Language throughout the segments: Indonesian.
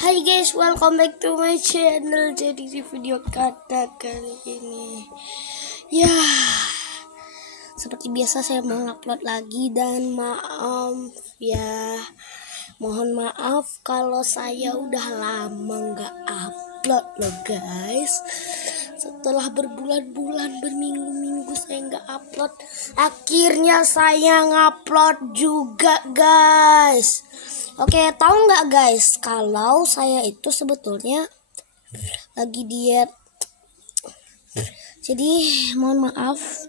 Hai guys, welcome back to my channel. Jadi di video kata kali ini, ya seperti biasa saya mau upload lagi dan mohon maaf kalau saya udah lama nggak upload loh guys. Setelah berbulan-bulan, berminggu-minggu saya nggak upload, akhirnya saya ngupload juga guys. Oke, tahu nggak guys, kalau saya itu sebetulnya lagi diet. Jadi mohon maaf.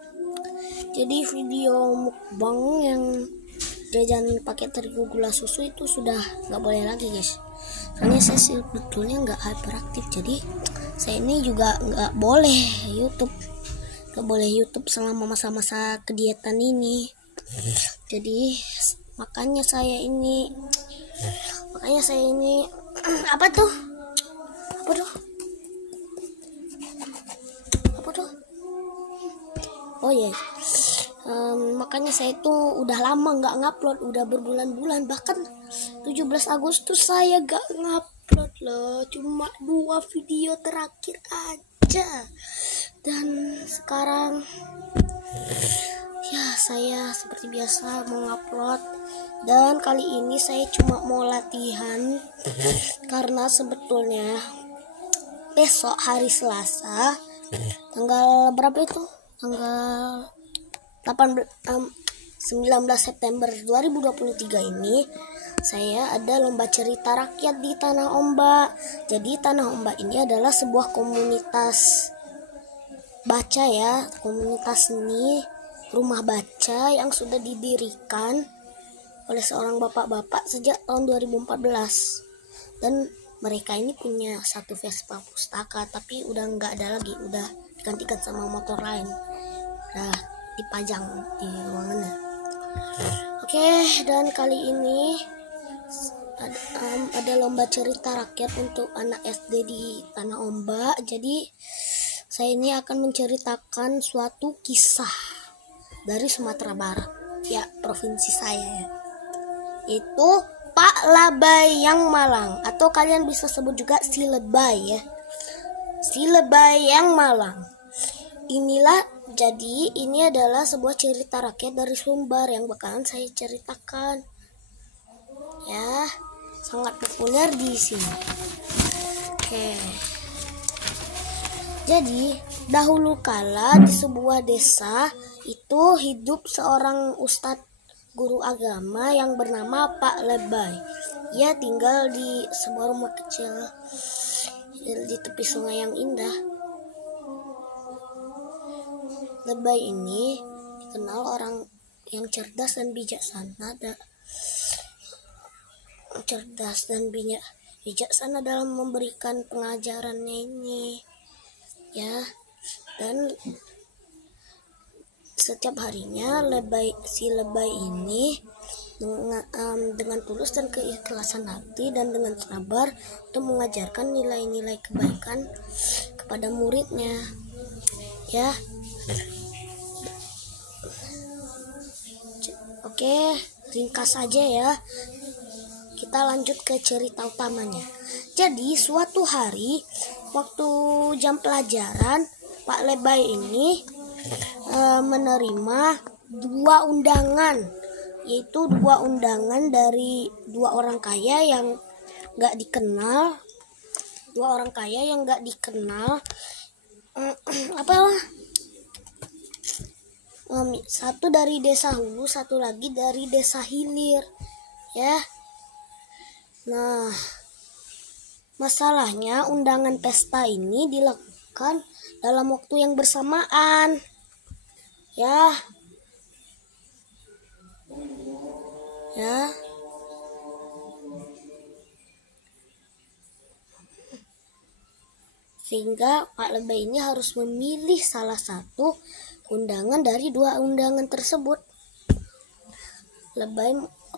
Jadi video mukbang yang jajan pakai terigu gula susu itu sudah nggak boleh lagi guys. Soalnya saya sebetulnya nggak hyperaktif, jadi saya ini juga nggak boleh YouTube selama masa-masa kedietan ini. Jadi makanya saya ini apa tuh oh ya makanya saya itu udah lama nggak ngupload, udah berbulan-bulan, bahkan 17 Agustus saya nggak ngupload loh, cuma 2 video terakhir aja. Dan sekarang ya saya seperti biasa mau ngupload, dan kali ini saya cuma mau latihan karena sebetulnya besok hari Selasa tanggal berapa itu? Tanggal 19 September 2023 ini saya ada lomba cerita rakyat di Tanah Ombak. Jadi Tanah Ombak ini adalah sebuah komunitas baca ya, komunitas seni rumah baca yang sudah didirikan oleh seorang bapak-bapak sejak tahun 2014. Dan mereka ini punya satu Vespa pustaka, tapi udah nggak ada lagi, udah digantikan sama motor lain, udah dipajang di ruangannya. Oke, dan kali ini ada lomba cerita rakyat untuk anak SD di Tanah Ombak. Jadi saya ini akan menceritakan suatu kisah dari Sumatera Barat, ya, provinsi saya ya, itu Pak Labai yang Malang, atau kalian bisa sebut juga Si Lebay ya, Si Lebay yang Malang. Ini adalah sebuah cerita rakyat dari Sumbar yang bakalan saya ceritakan. Ya, sangat populer di sini. Oke. Jadi, dahulu kala di sebuah desa itu hidup seorang ustadz guru agama yang bernama Pak Lebay. Ia tinggal di sebuah rumah kecil di tepi sungai yang indah. Lebay ini dikenal orang yang cerdas dan bijaksana. Bijaksana dalam memberikan pengajarannya ini, ya. Dan setiap harinya si Lebay ini dengan tulus dan keikhlasan hati dan dengan sabar untuk mengajarkan nilai-nilai kebaikan kepada muridnya, ya. Oke, ringkas saja ya. Kita lanjut ke cerita utamanya. Jadi suatu hari waktu jam pelajaran, Pak Lebay ini menerima 2 undangan, yaitu 2 undangan dari 2 orang kaya yang nggak dikenal. Satu dari desa hulu, satu lagi dari desa hilir, ya. Nah, masalahnya undangan pesta ini dilakukan dalam waktu yang bersamaan, ya. Sehingga Pak Lebay ini harus memilih salah satu undangan dari 2 undangan tersebut.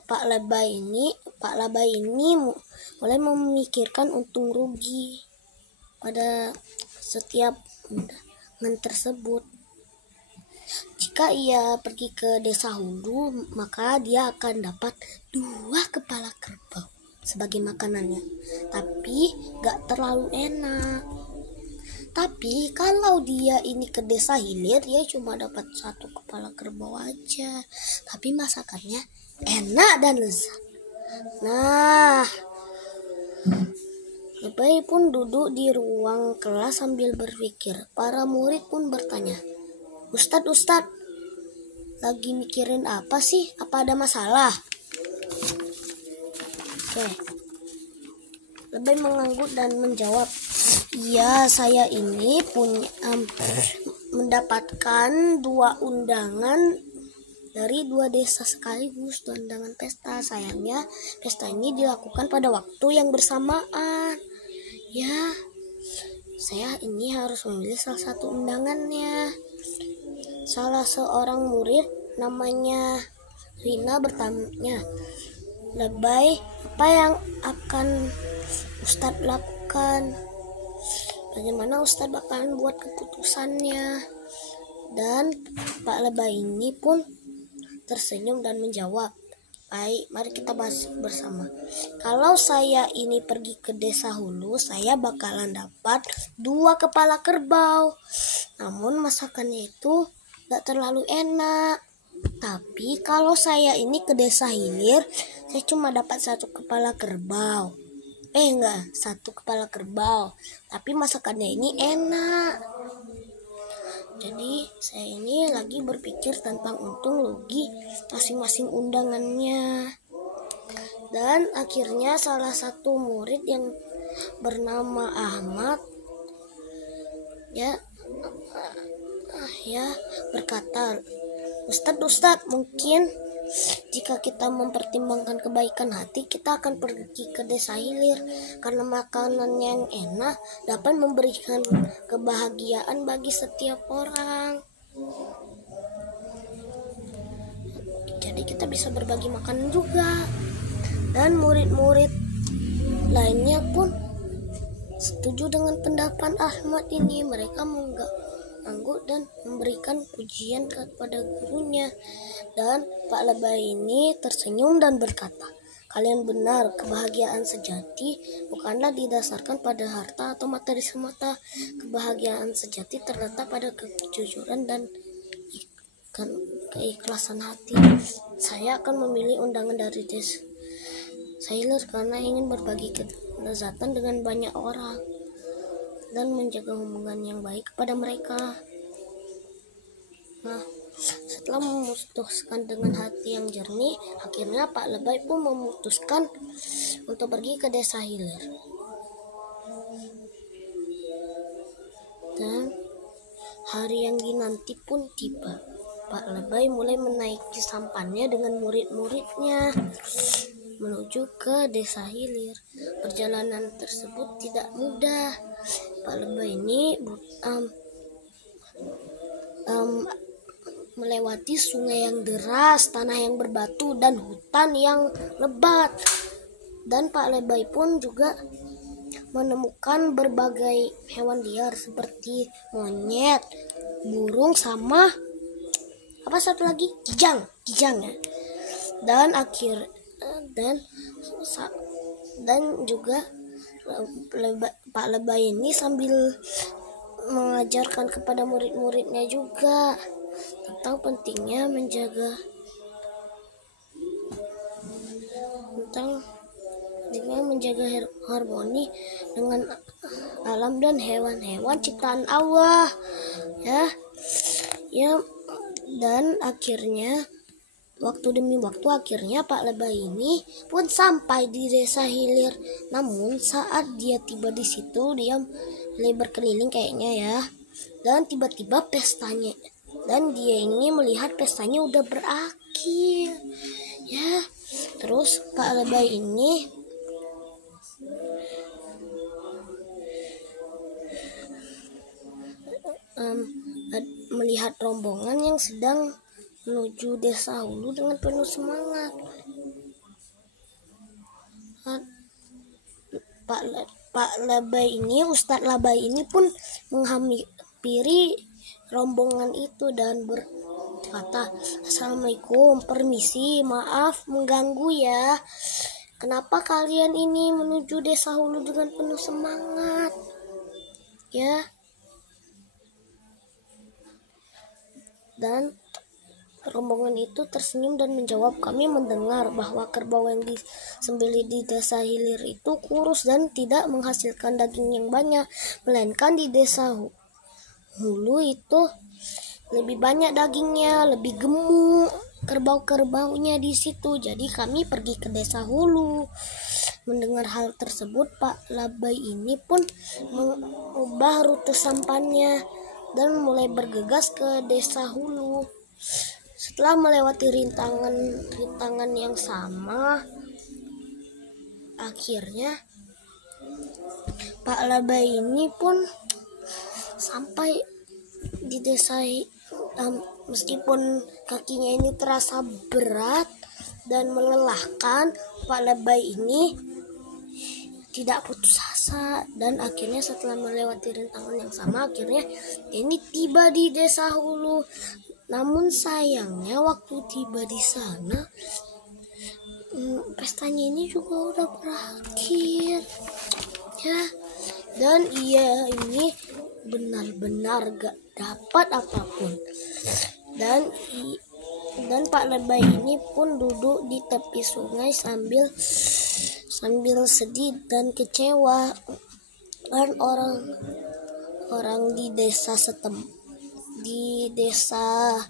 Pak Lebay ini mulai memikirkan untung rugi pada setiap undangan tersebut. Jika ia pergi ke desa hulu, maka dia akan dapat 2 kepala kerbau. sebagai makanannya, tapi gak terlalu enak. Tapi kalau dia ini ke desa hilir, dia cuma dapat 1 kepala kerbau aja, tapi masakannya enak dan lezat. Nah, Lebay pun duduk di ruang kelas sambil berpikir. Para murid pun bertanya, Ustadz, lagi mikirin apa sih? Apa ada masalah? Oke. Lebay mengangguk dan menjawab, iya, saya ini punya mendapatkan 2 undangan dari 2 desa sekaligus, undangan pesta. Sayangnya pesta ini dilakukan pada waktu yang bersamaan. Ya, saya ini harus memilih salah satu undangannya. Salah seorang murid namanya Rina bertanya, Lebay, apa yang akan Ustadz lakukan? Bagaimana Ustadz bakalan buat keputusannya? Dan Pak Lebay ini pun tersenyum dan menjawab, baik, mari kita bahas bersama. Kalau saya ini pergi ke desa Hulu, saya bakalan dapat 2 kepala kerbau. Namun masakannya itu gak terlalu enak. Tapi kalau saya ini ke desa hilir, saya cuma dapat 1 kepala kerbau. Enggak, 1 kepala kerbau. Tapi masakannya ini enak. Jadi saya ini lagi berpikir tentang untung rugi masing-masing undangannya. Dan akhirnya salah satu murid yang bernama Ahmad berkata, Ustadz, mungkin jika kita mempertimbangkan kebaikan hati, kita akan pergi ke desa hilir karena makanan yang enak dapat memberikan kebahagiaan bagi setiap orang. Jadi kita bisa berbagi makanan juga. Dan murid-murid lainnya pun setuju dengan pendapat Ahmad ini. Mereka mengangguk dan memberikan pujian kepada gurunya. Dan Pak Lebay ini tersenyum dan berkata, kalian benar, kebahagiaan sejati bukanlah didasarkan pada harta atau materi semata. Kebahagiaan sejati terletak pada kejujuran dan keikhlasan hati. Saya akan memilih undangan dari desa hilir karena ingin berbagi kelezatan dengan banyak orang dan menjaga hubungan yang baik kepada mereka. Nah, setelah memutuskan dengan hati yang jernih, akhirnya Pak Lebay pun memutuskan untuk pergi ke desa hilir. Dan hari yang dinanti pun tiba. Pak Lebay mulai menaiki sampannya dengan murid-muridnya menuju ke desa hilir. Perjalanan tersebut tidak mudah. Pak Lebay ini melewati sungai yang deras, tanah yang berbatu, dan hutan yang lebat. Dan Pak Lebay pun juga menemukan berbagai hewan liar seperti monyet, burung, sama apa satu lagi? Kijang ya. Dan juga Pak Lebay ini sambil mengajarkan kepada murid-muridnya juga tentang pentingnya menjaga harmoni dengan alam dan hewan-hewan ciptaan Allah, ya. Dan akhirnya waktu demi waktu Pak Lebay ini pun sampai di desa hilir. Namun saat dia tiba di situ, dia mulai berkeliling kayaknya ya. Dan tiba-tiba pestanya, dan dia ini melihat pestanya udah berakhir. Ya, terus Pak Lebay ini melihat rombongan yang sedang menuju desa Hulu dengan penuh semangat. Pak Lebay ini, Ustadz Lebay ini pun menghampiri rombongan itu dan berkata, Assalamualaikum, permisi, maaf mengganggu ya. kenapa kalian ini menuju desa Hulu dengan penuh semangat? Ya. Dan rombongan itu tersenyum dan menjawab, kami mendengar bahwa kerbau yang disembelih di desa hilir itu kurus dan tidak menghasilkan daging yang banyak, melainkan di desa Hulu itu lebih banyak dagingnya, lebih gemuk kerbau-kerbaunya di situ. Jadi kami pergi ke desa Hulu. Mendengar hal tersebut, Pak Labai ini pun mengubah rute sampannya dan mulai bergegas ke desa Hulu. Setelah melewati rintangan yang sama, akhirnya Pak Labai ini pun sampai di desa. Meskipun kakinya ini terasa berat dan melelahkan, Pak Labai ini tidak putus asa, dan akhirnya setelah melewati rintangan yang sama, akhirnya ini tiba di desa Hulu. Namun sayangnya waktu tiba di sana, pestanya ini juga udah berakhir, ya. Dan ia ini benar-benar gak dapat apapun. Dan Pak Labai ini pun duduk di tepi sungai sambil sedih dan kecewa. Dan orang di desa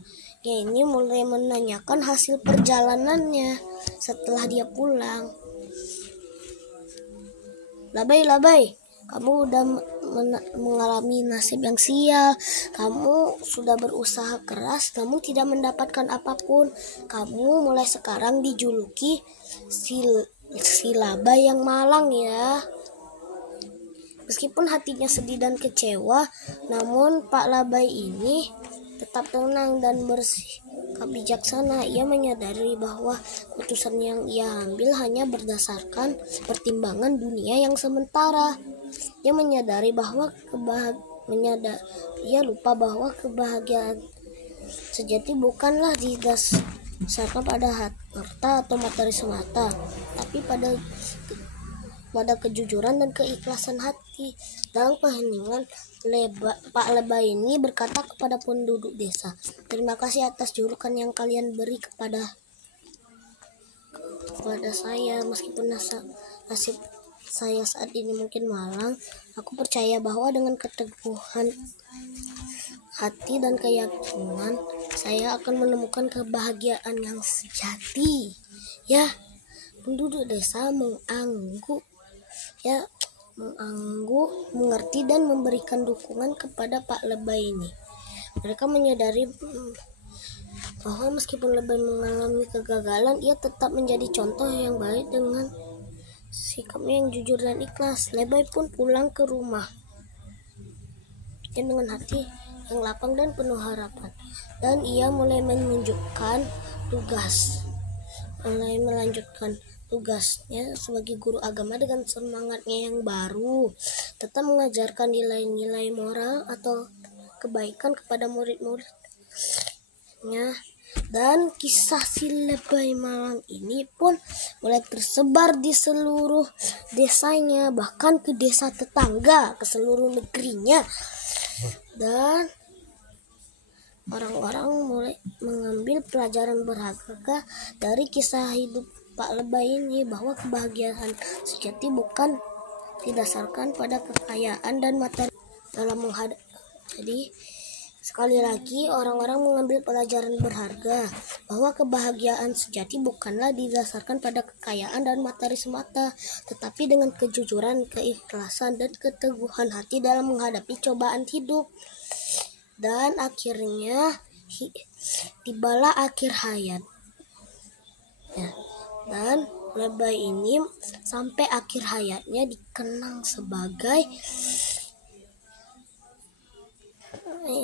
ini mulai menanyakan hasil perjalanannya setelah dia pulang. Labai, kamu udah mengalami nasib yang sial. Kamu sudah berusaha keras, namun tidak mendapatkan apapun. Kamu mulai sekarang dijuluki si Labai yang malang, ya. Meskipun hatinya sedih dan kecewa, namun Pak Labai ini tetap tenang dan bersikap bijaksana. Ia menyadari bahwa keputusan yang ia ambil hanya berdasarkan pertimbangan dunia yang sementara. Ia menyadari bahwa ia lupa bahwa kebahagiaan sejati bukanlah didasarkan pada harta atau materi semata, tapi pada kejujuran dan keikhlasan hati. Dalam keheningan, Pak Labai ini berkata kepada penduduk desa, terima kasih atas julukan yang kalian beri kepada saya. Meskipun nasib saya saat ini mungkin malang, aku percaya bahwa dengan keteguhan hati dan keyakinan, saya akan menemukan kebahagiaan yang sejati. Ya, penduduk desa mengangguk, mengerti dan memberikan dukungan kepada Pak Labai ini. Mereka menyadari bahwa meskipun Labai mengalami kegagalan, ia tetap menjadi contoh yang baik dengan sikapnya yang jujur dan ikhlas. Labai pun pulang ke rumah dan dengan hati yang lapang dan penuh harapan. Dan ia mulai melanjutkan tugasnya sebagai guru agama dengan semangatnya yang baru, tetap mengajarkan nilai-nilai moral atau kebaikan kepada murid-muridnya. Dan kisah si Labai malang ini pun mulai tersebar di seluruh desanya, bahkan ke desa tetangga, ke seluruh negerinya. Dan orang-orang mulai mengambil pelajaran berharga dari kisah hidup Pak Labai ini, bahwa kebahagiaan sejati bukan didasarkan pada kekayaan dan materi dalam menghadapi. Jadi sekali lagi, orang-orang mengambil pelajaran berharga bahwa kebahagiaan sejati bukanlah didasarkan pada kekayaan dan materi semata, tetapi dengan kejujuran, keikhlasan, dan keteguhan hati dalam menghadapi cobaan hidup. Dan akhirnya tibalah akhir hayat. Dan Labai ini sampai akhir hayatnya dikenang sebagai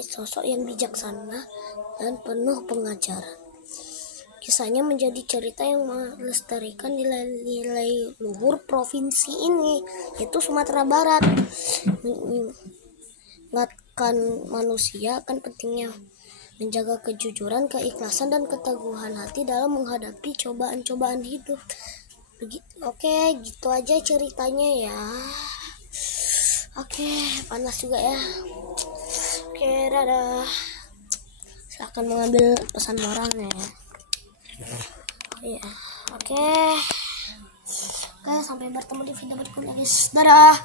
sosok yang bijaksana dan penuh pengajaran. Kisahnya menjadi cerita yang melestarikan nilai-nilai luhur provinsi ini, yaitu Sumatera Barat, mengingatkan manusia akan pentingnya menjaga kejujuran, keikhlasan, dan keteguhan hati dalam menghadapi cobaan-cobaan hidup. Oke, gitu aja ceritanya ya. Oke, panas juga ya. Oke, dadah. Silahkan mengambil pesan moralnya ya. Iya, oke. Oke, sampai bertemu di video berikutnya guys. Dadah.